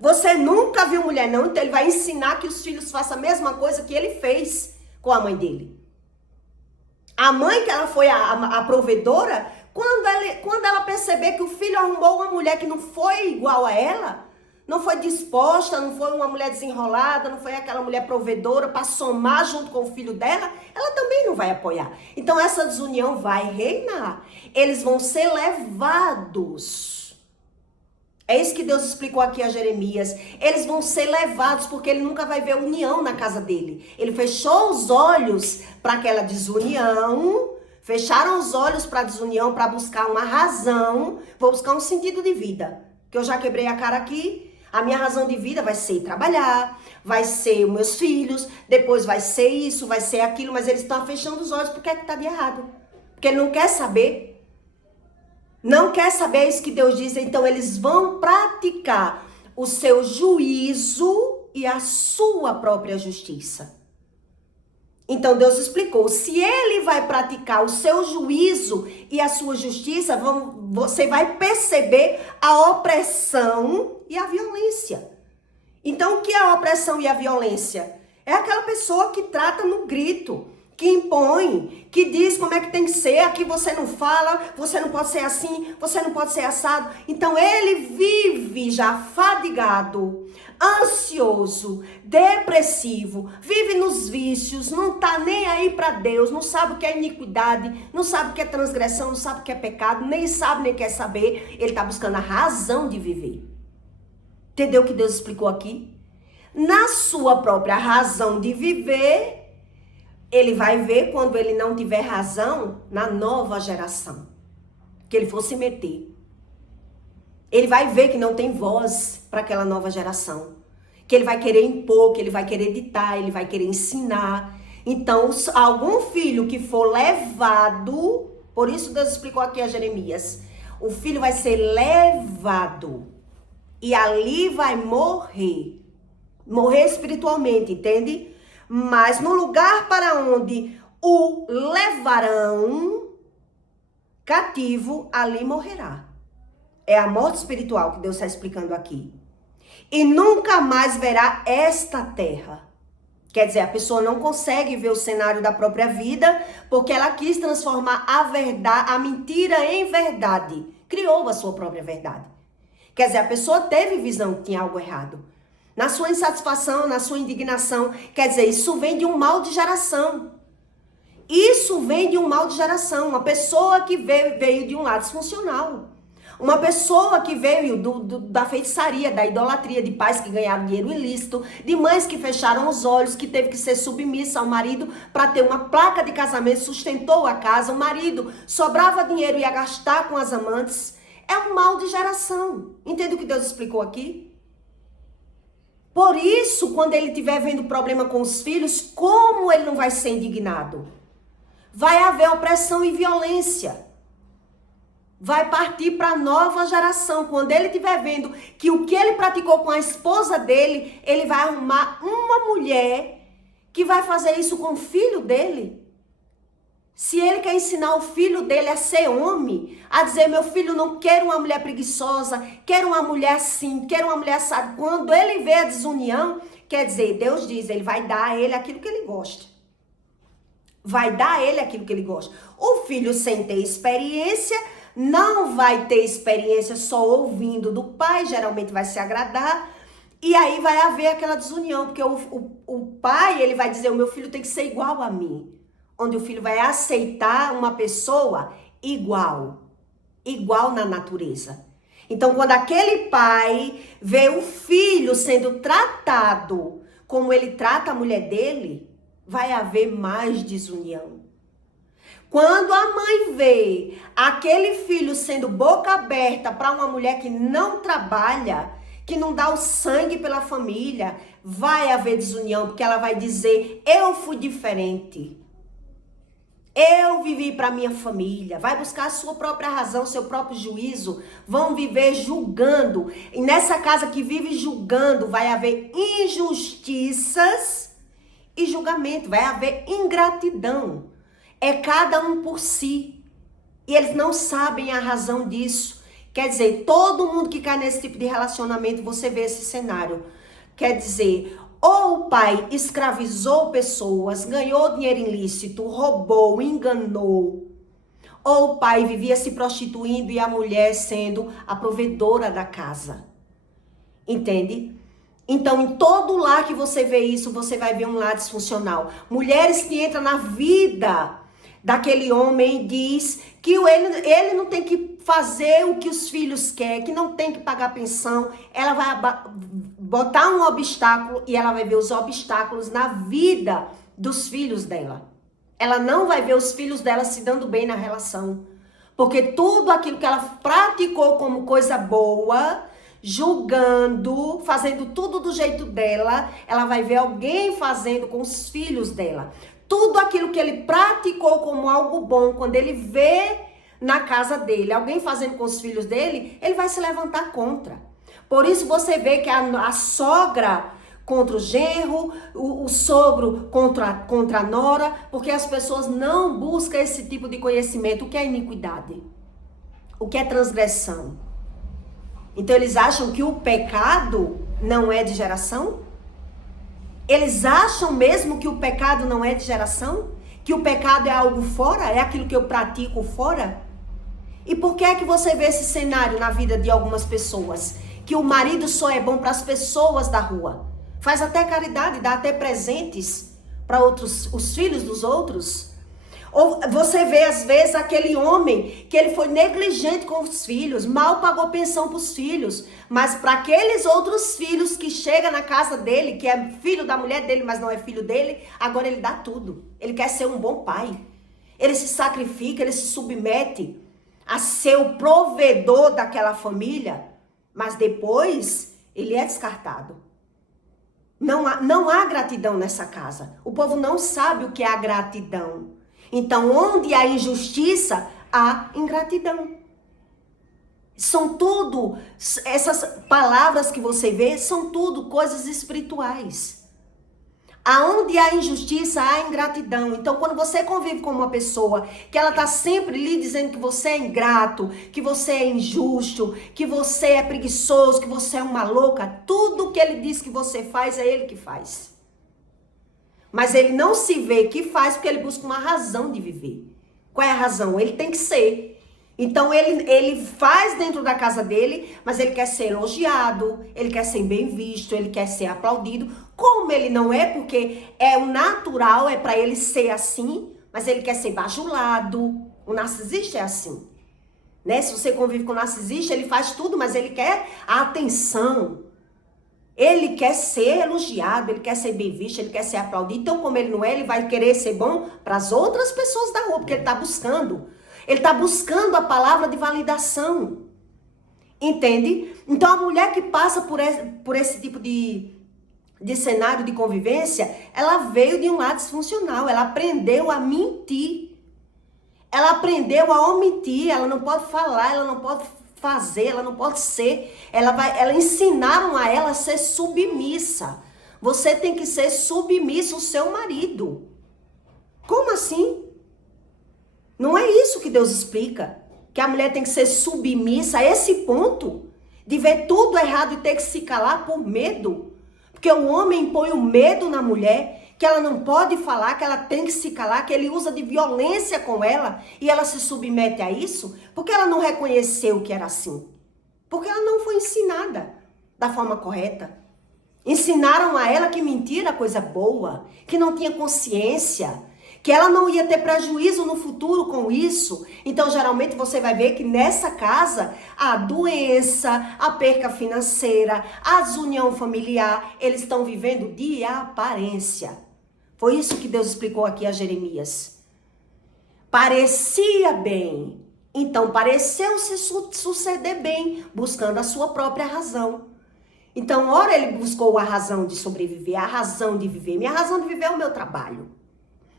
Você nunca viu mulher, não? Então ele vai ensinar que os filhos façam a mesma coisa que ele fez com a mãe dele. A mãe, que ela foi a provedora, quando ela perceber que o filho arrumou uma mulher que não foi igual a ela, não foi disposta, não foi uma mulher desenrolada, não foi aquela mulher provedora para somar junto com o filho dela, ela também não vai apoiar. Então essa desunião vai reinar. Eles vão ser levados. É isso que Deus explicou aqui a Jeremias. Eles vão ser levados porque ele nunca vai ver união na casa dele. Ele fechou os olhos para aquela desunião. Fecharam os olhos para a desunião, para buscar uma razão. Vou buscar um sentido de vida. Que eu já quebrei a cara aqui. A minha razão de vida vai ser trabalhar, vai ser os meus filhos, depois vai ser isso, vai ser aquilo, mas eles estão fechando os olhos porque é que está de errado. Porque ele não quer saber. Não quer saber isso que Deus diz, então eles vão praticar o seu juízo e a sua própria justiça. Então Deus explicou, se ele vai praticar o seu juízo e a sua justiça, você vai perceber a opressão e a violência. Então o que é a opressão e a violência? É aquela pessoa que trata no grito, que impõe, que diz como é que tem que ser, aqui você não fala, você não pode ser assim, você não pode ser assado. Então ele vive já fadigado, ansioso, depressivo, vive nos vícios, não tá nem aí para Deus, não sabe o que é iniquidade, não sabe o que é transgressão, não sabe o que é pecado, nem sabe nem quer saber. Ele tá buscando a razão de viver. Entendeu o que Deus explicou aqui? Na sua própria razão de viver, ele vai ver quando ele não tiver razão na nova geração, que ele for se meter. Ele vai ver que não tem voz para aquela nova geração, que ele vai querer impor, que ele vai querer ditar, ele vai querer ensinar. Então, algum filho que for levado, por isso Deus explicou aqui a Jeremias, o filho vai ser levado e ali vai morrer espiritualmente, entende? Mas no lugar para onde o levarão cativo, ali morrerá. É a morte espiritual que Deus está explicando aqui. E nunca mais verá esta terra. Quer dizer, a pessoa não consegue ver o cenário da própria vida, porque ela quis transformar a mentira em verdade. Criou a sua própria verdade. Quer dizer, a pessoa teve visão que tinha algo errado. Na sua insatisfação, na sua indignação. Quer dizer, isso vem de um mal de geração. Isso vem de um mal de geração. Uma pessoa que veio de um lado disfuncional. Uma pessoa que veio da feitiçaria, da idolatria, de pais que ganharam dinheiro ilícito, de mães que fecharam os olhos, que teve que ser submissa ao marido para ter uma placa de casamento, sustentou a casa. O marido sobrava dinheiro e ia gastar com as amantes. É um mal de geração. Entende o que Deus explicou aqui? Por isso, quando ele estiver vendo problema com os filhos, como ele não vai ser indignado? Vai haver opressão e violência. vai partir para a nova geração. Quando ele estiver vendo que o que ele praticou com a esposa dele, ele vai arrumar uma mulher que vai fazer isso com o filho dele. Se ele quer ensinar o filho dele a ser homem, a dizer, meu filho, não quero uma mulher preguiçosa, quero uma mulher assim, quero uma mulher assada. Quando ele vê a desunião, quer dizer, Deus diz, ele vai dar a ele aquilo que ele gosta. Vai dar a ele aquilo que ele gosta. O filho sem ter experiência, não vai ter experiência só ouvindo do pai, geralmente vai se agradar. E aí vai haver aquela desunião, porque o pai, ele vai dizer, o meu filho tem que ser igual a mim. Onde o filho vai aceitar uma pessoa igual na natureza. Então, quando aquele pai vê o filho sendo tratado como ele trata a mulher dele, vai haver mais desunião. Quando a mãe vê aquele filho sendo boca aberta para uma mulher que não trabalha, que não dá o sangue pela família, vai haver desunião, porque ela vai dizer, eu fui diferente. Eu vivi para minha família, vai buscar a sua própria razão, seu próprio juízo, vão viver julgando. E nessa casa que vive julgando, vai haver injustiças e julgamento, vai haver ingratidão. É cada um por si. E eles não sabem a razão disso. Quer dizer, todo mundo que cai nesse tipo de relacionamento, você vê esse cenário. Quer dizer, ou o pai escravizou pessoas, ganhou dinheiro ilícito, roubou, enganou. Ou o pai vivia se prostituindo e a mulher sendo a provedora da casa. Entende? Então, em todo lar que você vê isso, você vai ver um lar disfuncional. Mulheres que entram na vida daquele homem e diz que ele não tem que fazer o que os filhos querem, que não tem que pagar pensão. Ela vai botar um obstáculo e ela vai ver os obstáculos na vida dos filhos dela. Ela não vai ver os filhos dela se dando bem na relação. Porque tudo aquilo que ela praticou como coisa boa, julgando, fazendo tudo do jeito dela, ela vai ver alguém fazendo com os filhos dela. Tudo aquilo que ele praticou como algo bom, quando ele vê na casa dele, alguém fazendo com os filhos dele, ele vai se levantar contra. Por isso você vê que a sogra contra o genro, o sogro contra a nora, porque as pessoas não buscam esse tipo de conhecimento. O que é iniquidade? O que é transgressão? Então eles acham que o pecado não é de geração? Eles acham mesmo que o pecado não é de geração? Que o pecado é algo fora? É aquilo que eu pratico fora? E por que é que você vê esse cenário na vida de algumas pessoas? Que o marido só é bom para as pessoas da rua. Faz até caridade, dá até presentes para os filhos dos outros. Ou você vê às vezes aquele homem que ele foi negligente com os filhos, mal pagou pensão para os filhos, mas para aqueles outros filhos que chegam na casa dele, que é filho da mulher dele, mas não é filho dele, agora ele dá tudo. Ele quer ser um bom pai. Ele se sacrifica, ele se submete a ser o provedor daquela família, mas depois ele é descartado. Não há gratidão nessa casa. O povo não sabe o que é a gratidão. Então, onde há injustiça, há ingratidão. São tudo, essas palavras que você vê, são tudo coisas espirituais. Aonde há injustiça, há ingratidão. Então, quando você convive com uma pessoa que ela está sempre lhe dizendo que você é ingrato, que você é injusto, que você é preguiçoso, que você é uma louca, tudo que ele diz que você faz, é ele que faz. Mas ele não se vê que faz porque ele busca uma razão de viver. Qual é a razão? Ele tem que ser. Então ele faz dentro da casa dele, mas ele quer ser elogiado, ele quer ser bem visto, ele quer ser aplaudido. Como ele não é, porque é o natural, é para ele ser assim, mas ele quer ser bajulado. O narcisista é assim. Né? Se você convive com o narcisista, ele faz tudo, mas ele quer a atenção. Ele quer ser elogiado, ele quer ser bem visto, ele quer ser aplaudido. Então, como ele não é, ele vai querer ser bom para as outras pessoas da rua, porque ele está buscando. Ele está buscando a palavra de validação. Entende? Então, a mulher que passa por esse tipo de cenário de convivência, ela veio de um lado disfuncional. Ela aprendeu a mentir. Ela aprendeu a omitir, ela não pode falar, ela não pode fazer, ela não pode ser. Ela ensinaram a ela a ser submissa. Você tem que ser submissa ao seu marido. Como assim? Não é isso que Deus explica. Que a mulher tem que ser submissa a esse ponto de ver tudo errado e ter que se calar por medo. Porque o homem põe o medo na mulher, que ela não pode falar, que ela tem que se calar, que ele usa de violência com ela e ela se submete a isso, porque ela não reconheceu que era assim. Porque ela não foi ensinada da forma correta. Ensinaram a ela que mentira é coisa boa, que não tinha consciência, que ela não ia ter prejuízo no futuro com isso. Então, geralmente, você vai ver que nessa casa, a doença, a perca financeira, a desunião familiar, eles estão vivendo de aparência. Foi isso que Deus explicou aqui a Jeremias. Parecia bem, então pareceu se suceder bem, buscando a sua própria razão. Então, ora ele buscou a razão de sobreviver, a razão de viver. Minha razão de viver é o meu trabalho.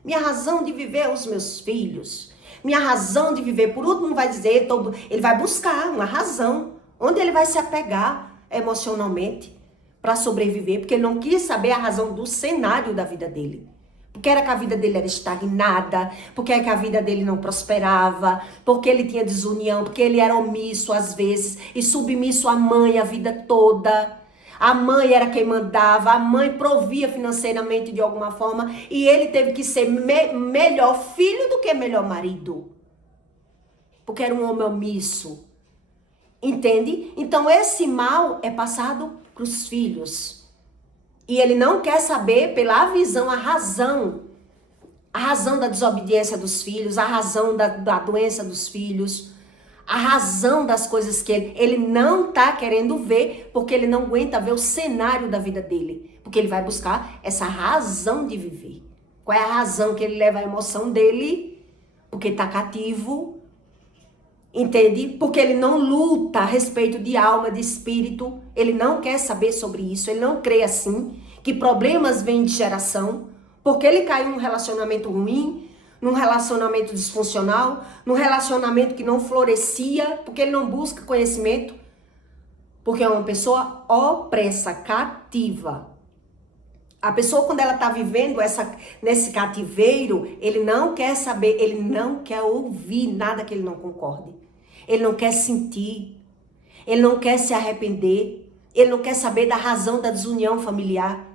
Minha razão de viver é os meus filhos. Minha razão de viver, por último, vai dizer, ele vai buscar uma razão. Onde ele vai se apegar emocionalmente para sobreviver, porque ele não quis saber a razão do cenário da vida dele. Porque era que a vida dele era estagnada, porque era que a vida dele não prosperava, porque ele tinha desunião, porque ele era omisso às vezes e submisso à mãe a vida toda. A mãe era quem mandava, a mãe provia financeiramente de alguma forma e ele teve que ser melhor filho do que melhor marido. Porque era um homem omisso. Entende? Então esse mal é passado para os filhos. E ele não quer saber pela visão, a razão da desobediência dos filhos, a razão da doença dos filhos, a razão das coisas que ele não está querendo ver, porque ele não aguenta ver o cenário da vida dele. Porque ele vai buscar essa razão de viver. Qual é a razão que ele leva a emoção dele? Porque está cativo. Entende? Porque ele não luta a respeito de alma, de espírito. Ele não quer saber sobre isso. Ele não crê assim. Que problemas vêm de geração. Porque ele caiu num relacionamento ruim, num relacionamento disfuncional, num relacionamento que não florescia, porque ele não busca conhecimento, porque é uma pessoa opressa, cativa. A pessoa, quando ela está vivendo nesse cativeiro, ele não quer saber, ele não quer ouvir nada que ele não concorde. Ele não quer sentir, ele não quer se arrepender, ele não quer saber da razão da desunião familiar.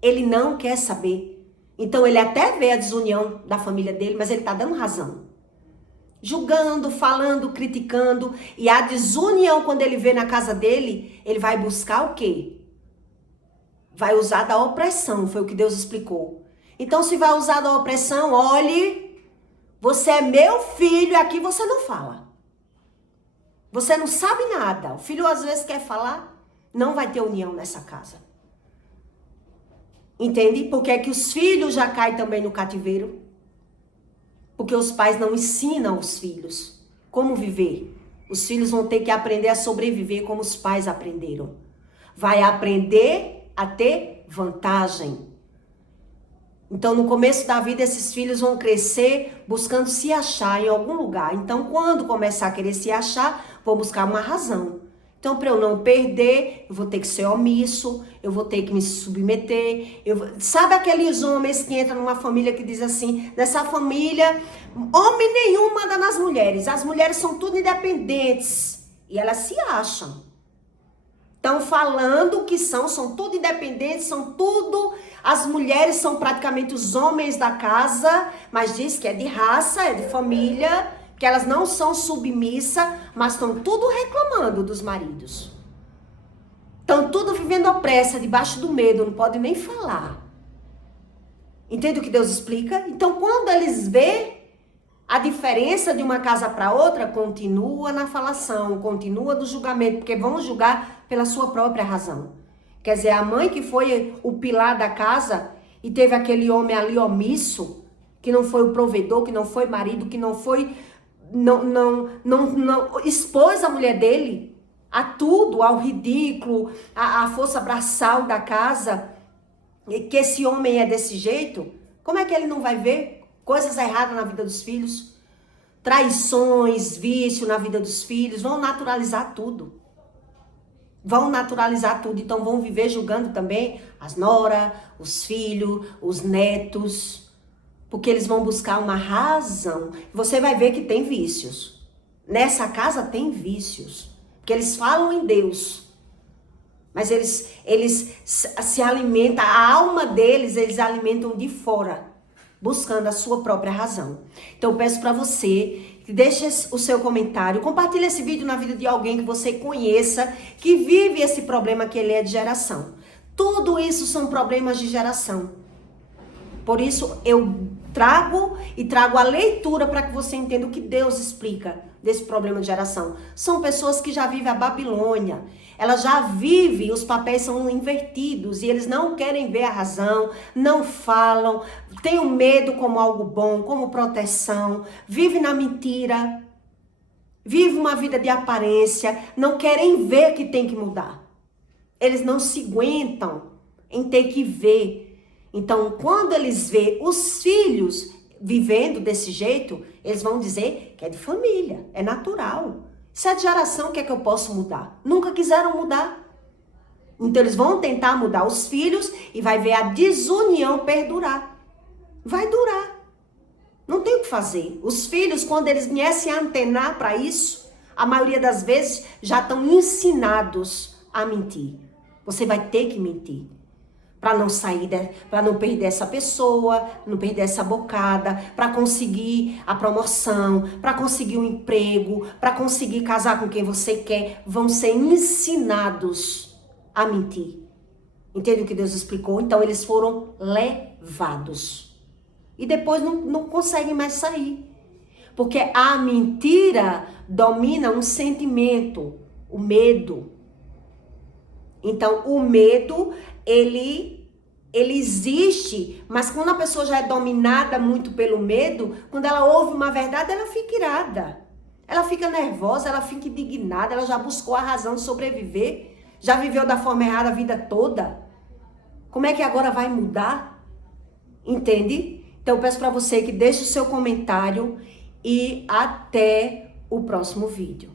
Ele não quer saber. Então, ele até vê a desunião da família dele, mas ele está dando razão. Julgando, falando, criticando. E a desunião, quando ele vê na casa dele, ele vai buscar o quê? Vai usar da opressão, foi o que Deus explicou. Então, se vai usar da opressão, olhe, você é meu filho e aqui você não fala. Você não sabe nada. O filho às vezes quer falar, não vai ter união nessa casa. Entende? Porque é que os filhos já caem também no cativeiro. Porque os pais não ensinam os filhos como viver. Os filhos vão ter que aprender a sobreviver como os pais aprenderam. Vai aprender a ter vantagem. Então, no começo da vida, esses filhos vão crescer buscando se achar em algum lugar. Então, quando começar a querer se achar, vão buscar uma razão. Então, para eu não perder, eu vou ter que ser omisso, eu vou ter que me submeter. Sabe aqueles homens que entram numa família que diz assim, nessa família, homem nenhum manda nas mulheres. As mulheres são tudo independentes. E elas se acham. Estão falando que são tudo independentes, são tudo... As mulheres são praticamente os homens da casa, mas diz que é de raça, é de família... que elas não são submissas, mas estão tudo reclamando dos maridos. Estão tudo vivendo opressa, debaixo do medo, não pode nem falar. Entende o que Deus explica? Então, quando eles vê a diferença de uma casa para outra, continua na falação, continua no julgamento, porque vão julgar pela sua própria razão. Quer dizer, a mãe que foi o pilar da casa e teve aquele homem ali omisso, que não foi o provedor, que não foi marido, que não foi... Não expôs a mulher dele a tudo, ao ridículo, à força braçal da casa, que esse homem é desse jeito, como é que ele não vai ver coisas erradas na vida dos filhos? traições, vício na vida dos filhos, vão naturalizar tudo. Vão naturalizar tudo, então vão viver julgando também as noras, os filhos, os netos, porque eles vão buscar uma razão. Você vai ver que tem vícios. Nessa casa tem vícios, porque eles falam em Deus, mas eles se alimentam, a alma deles, eles alimentam de fora, buscando a sua própria razão. Então eu peço para você que deixe o seu comentário, compartilhe esse vídeo na vida de alguém que você conheça, que vive esse problema que ele é de geração. Tudo isso são problemas de geração. Por isso eu trago a leitura para que você entenda o que Deus explica desse problema de geração. São pessoas que já vivem a Babilônia. Elas já vivem, os papéis são invertidos e eles não querem ver a razão, não falam, têm o medo como algo bom, como proteção, vivem na mentira, vivem uma vida de aparência, não querem ver que tem que mudar. Eles não se aguentam em ter que ver. Então, quando eles veem os filhos vivendo desse jeito, eles vão dizer que é de família, é natural. Se é de geração, o que é que eu posso mudar? Nunca quiseram mudar. Então, eles vão tentar mudar os filhos e vai ver a desunião perdurar. Vai durar. Não tem o que fazer. Os filhos, quando eles viessem a antenar para isso, a maioria das vezes já estão ensinados a mentir. Você vai ter que mentir. Para não sair, para não perder essa pessoa, não perder essa bocada, para conseguir a promoção, para conseguir um emprego, para conseguir casar com quem você quer, vão ser ensinados a mentir. Entende o que Deus explicou? Então eles foram levados. E depois não conseguem mais sair. Porque a mentira domina um sentimento, o medo. Então, o medo, ele existe, mas quando a pessoa já é dominada muito pelo medo, quando ela ouve uma verdade, ela fica irada. Ela fica nervosa, ela fica indignada, ela já buscou a razão de sobreviver, já viveu da forma errada a vida toda. Como é que agora vai mudar? Entende? Então, eu peço para você que deixe o seu comentário e até o próximo vídeo.